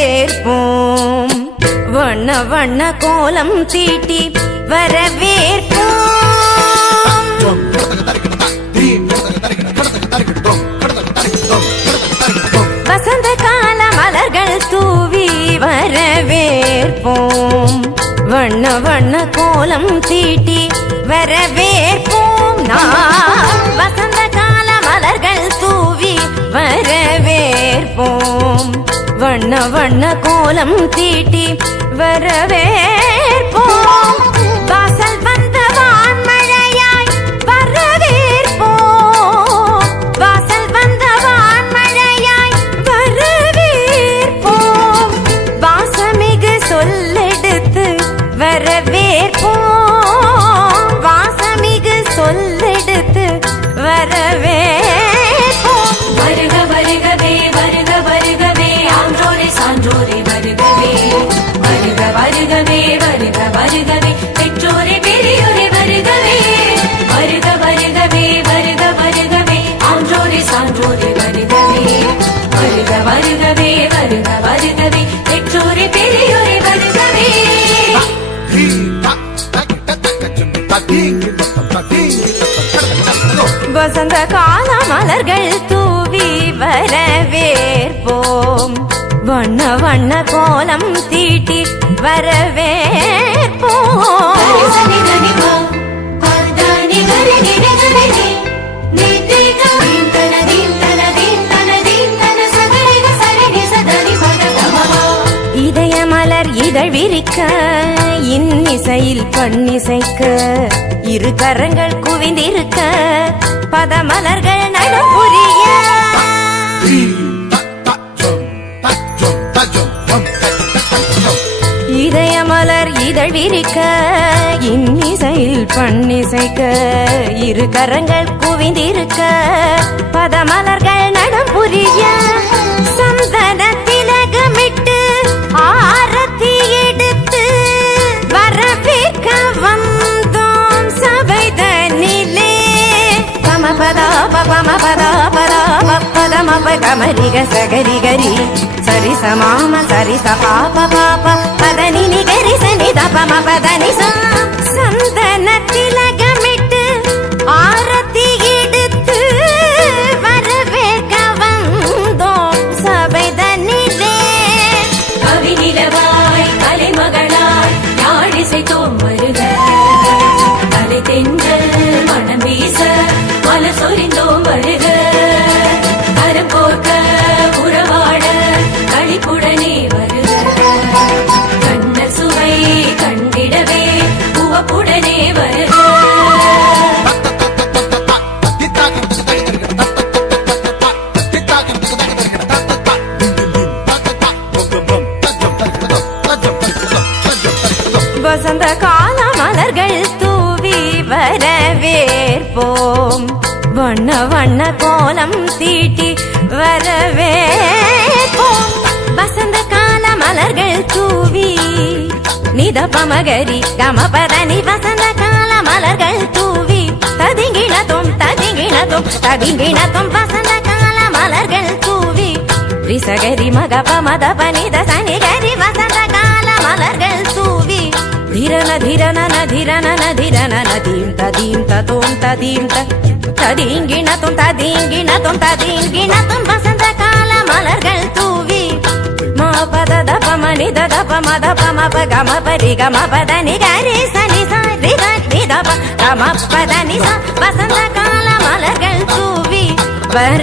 வரவேற்போம் வண்ண வண்ண கோலம் தீட்டி வரவேற்போம் வசந்த கால மலர்கள் தூவி வரவேற்போம் வண்ண வண்ண கோலம் தீட்டி வரவேற்போம் வசந்த கால மலர்கள் தூவி வரவேற்போம் வண்ண வண்ண கோலம் தீட்டி வரவேற்போம் வாசல் வந்த வான்மழையாய் வரவேற்போம் வாசல் வந்த வான்மழையாய் வரவேற்போம் வாசமிகு சொல்லெடுத்து வரவேற்போம் வாசமிகு சொல்லெடுத்து வரவேற்போம் வருக வருகவே வருக வருகவே சான்றோரே வருகவே வருக வருகவே வருக வருகவே பெற்றோரே பெரியோரே வருகவே வருக வருகவே வருக வருகவே ஆன்றோரே சான்றோரே வருகவே வருக வருகவே வருக வருகவே பெற்றோரே பெரியோரே வருகவே வசந்த கால மலர்கள் தூவி வரவேற்போம் வண்ண வண்ண கோலம் தீட்டி வரவேற்போம் இதய மலர் இதழ் விரிக்க இன்னிசையில் பண்ணிசைக்க இரு கரங்கள் குவிந்திருக்க பதமலர்கள் நடப்புரிய இதய மலர் இதழ் விரிக்க இன்னிசையில் பண்ணிசைக்க இரு கரங்கள் குவிந்திருக்க பதமலர்கள் நடப்புரிய சந்தன திலகமிட்டு ஆரத்தி எடுத்து வரவேற்க வந்தோம் சபைதனிலே பமபதா பமபதா பதா பதமப கமரிக சகரிகரி சரி சமாம சரி சபாப பாப பதனி நிகரி சனி தபம பதனி சந்தன திலகமிட்டு ஆரத்தி எடுத்து வரவேற்க வந்தோம் சபைதனிலே கவி நிலவாய் கலைமகளாய் யாழிசைத்தோம் வருக கலை தென்றல் மனம் வீச மலர் சொரிந்தோம் வருக கரம் கோர்க்க உறவாட களிப்புடனே வருக கண்ணல் சுவை கண்டிடவே உவப்புடனே வருக வசந்த கால மலர்கள் தூவி வரவேற்போம் வண்ண வண்ண கோலம் தீட்டி வரவேற்போம் வசந்த கால மலர்கள் தூவி நித பமகரி கமபதனி வசந்த கால மலர்கள் தூவி ததிங்கிணத்தும் ததிங்கிணத்தும் ததிங்கிணத்தும் வசந்த கால மலர்கள் தூவி ரிசகரி மக பமத பனித சனிகரி வசந்த கால மலர்கள் தூவி धिरन धिरन न धिरन न धिरन न धीम तदीम ततोम तदीम तदींगिण तुम तदींगिण तुम तदींगिण तुम वसंत काल मलர்கள் தூவி மா பத தப மனி தப மத பம ப கம பரி கம பத நி கரி சனி ச ரி த நி தப கம பத நி ச வசந்த கால மலர்கள் தூவி வர